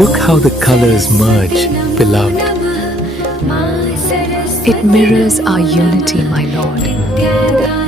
Look how the colors merge, beloved. It mirrors our unity, my Lord.